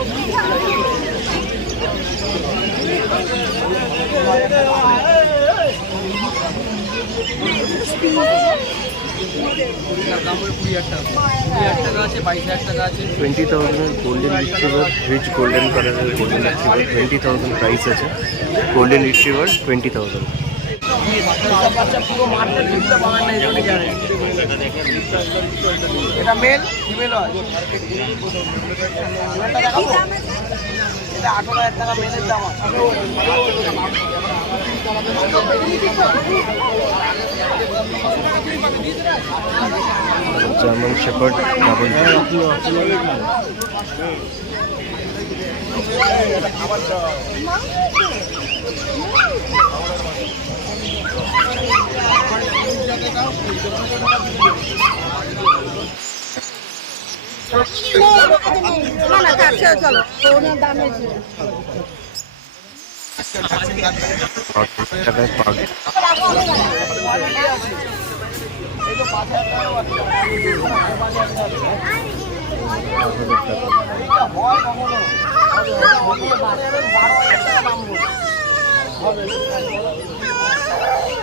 $20,000 golden retriever, rich golden color golden retriever, 20,000 price আছে। golden retriever 20,000। এটা male female হয়, এটা 18,000 টাকা মেলের দাম আছে। German shepherd double. না কাছে চলো ওনার দাম বেশি টাকায় পাক।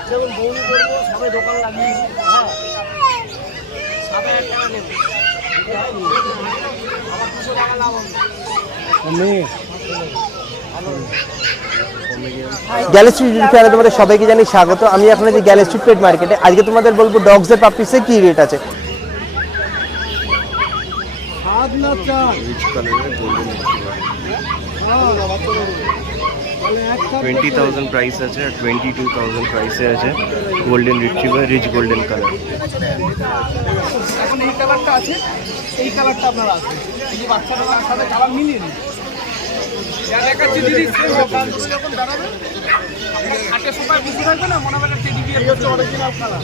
যেমন বৌনি করবো সবাই দোকান লাগিয়েছি, হ্যাঁ 7,000 টাকা নেবে, আমার 200 টাকা লাভ হবে। গ্যালেক্সি চ্যানেলে তোমাদের সবাইকে জানি স্বাগত। আমি এখন আছি গ্যালেক্সি পেট মার্কেটে। আজকে তোমাদের বলবো ডগসের পাপিসের কি রেট আছে। $20,000 প্রাইস আছে আর 22,000 প্রাইসে আছে golden retriever rich golden colour. এখন এই কালারটা আছে, এই কালারটা আপনারা আছে, এই যে বাচ্চাটা তার সাথে কালার মিলিয়ে নিন। যা দেখাচ্ছি দিদি যখন দাঁড়াবে হাতে সময় বুঝতে থাকবে না, মনে হবে টেডি বিয়ার হচ্ছে অরিজিনাল কালার।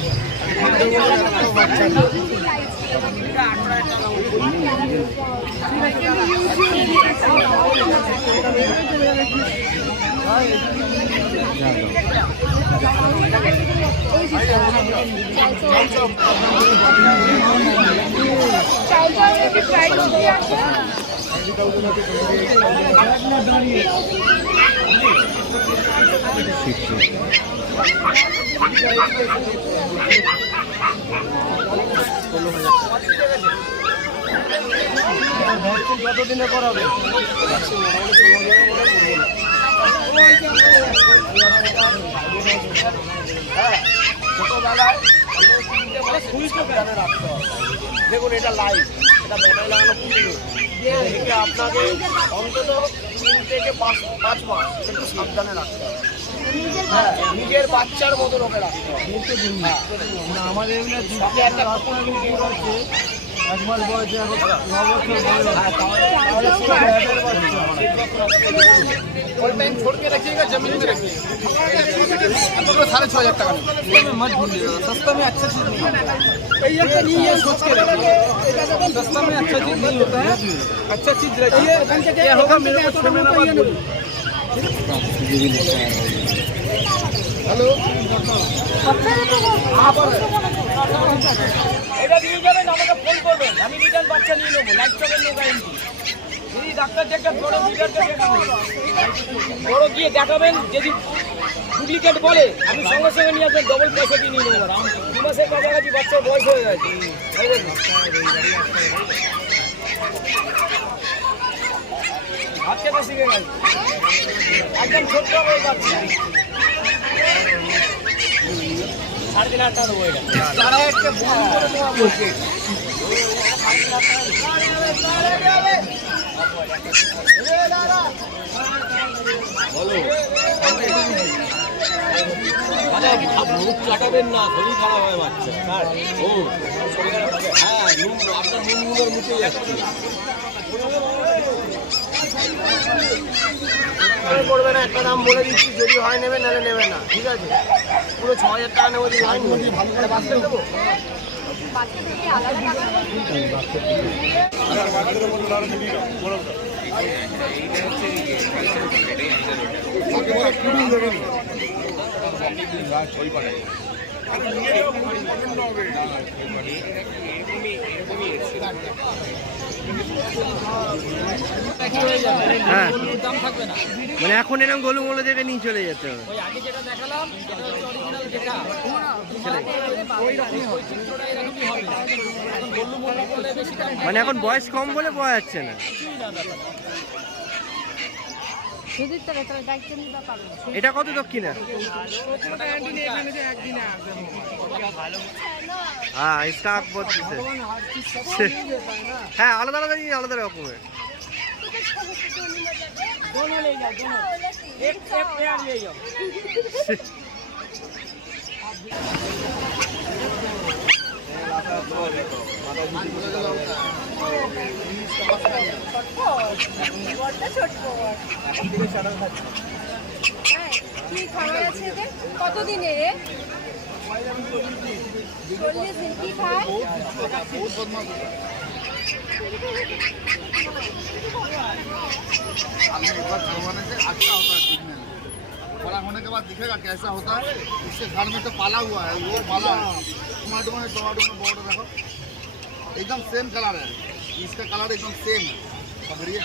কতদিনে করাবে? হ্যাঁ ছোটবেলায় রাখতে হবে। দেখুন এটা লাইভ, এটা ব্যাটারি লাগানো পুরো, এটা আপনাকে অন্তত 3 থেকে 5 মাস একটু সাবধানে রাখতে হবে। হ্যাঁ নিজের বাচ্চার মতো ওকে রাখতে হবে। আমাদের এমনি একটা এক মাস বয়সে 9 বছর বয়স छोड़ के रखिएगा, जमीन में रखिएगा। 6,500 टाका मत भूलिएगा, सस्ता में अच्छा चीज नहीं होता है, नहीं है सोच के रखिए। सस्ता में अच्छा चीज नहीं होता है, अच्छा चीज रखिए। क्या होगा मेरे को 6 महीना बाद बोलिए। हेलो এটা দিয়ে যাবেন, আমাকে ফোন করবেন, আমি রিটার্ন বাচ্চা নিয়ে নেবো। লাইফ স্টাইলের নো গ্যারান্টি। যদি ডাক্তার চেকআপ করে মিটারটা দেখাবেন, বড় গিয়ে দেখাবেন, যদি ডুপ্লিকেট বলে আমি সঙ্গে সঙ্গে নিয়ে আসবেন, ডবল পয়সা দিয়ে নিয়ে নেবো। 2 মাসের কাছাকাছি বাচ্চার বয়স হয়ে গেছে, হাত খেতে শিখে গেছে, একদম ছোট্ট হয়ে যাচ্ছে। 3,500 টাকা দেবো এটা, তারা একটা বন্ধ করে দেওয়া বলছে। মুখ চাটাবেন না, শরীর খারাপ হয় বাচ্চা। হ্যাঁ আপনার মুখের মুখে যাচ্ছে, করবে না। একটা দাম বলে দিচ্ছি, যদি হয় নেবে, নাহলে নেবে না, ঠিক আছে? পুরো 6,000 টাকা নেবো, যদি হয় নেবে। ভালো করে বাঁচতে দেবো। হ্যাঁ মানে এখন এরকম গোলুমোলো দেখে নিয়ে চলে যেতে হবে। মানে এখন বয়স কম বলে পাওয়া যাচ্ছে না। এটা কত দক্ষিণা? হ্যাঁ স্টাক বলতেছে। হ্যাঁ আলাদা আলাদা জিনিস আলাদা রকমের। কতদিনে রে? 40 দিন কি খায়? बड़ा होने के बाद दिखेगा कैसा होता है। इसके घर में तो पाला हुआ है, वो पाला है। टमाटो में बॉर्डर देखो एकदम सेम कलर है, इसका कलर एकदम सेम है। पकड़िए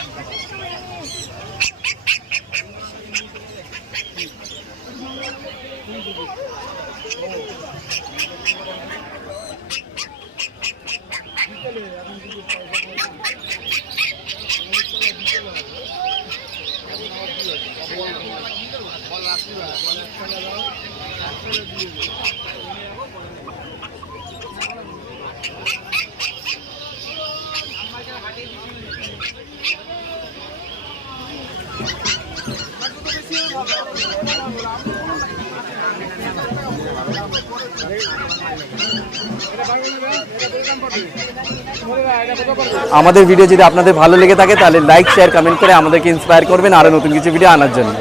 আমাদের ভিডিও যদি আপনাদের ভালো লেগে থাকে তাহলে লাইক শেয়ার কমেন্ট করে আমাদেরকে ইন্সপায়ার করবেন আরো নতুন কিছু ভিডিও আনার জন্য।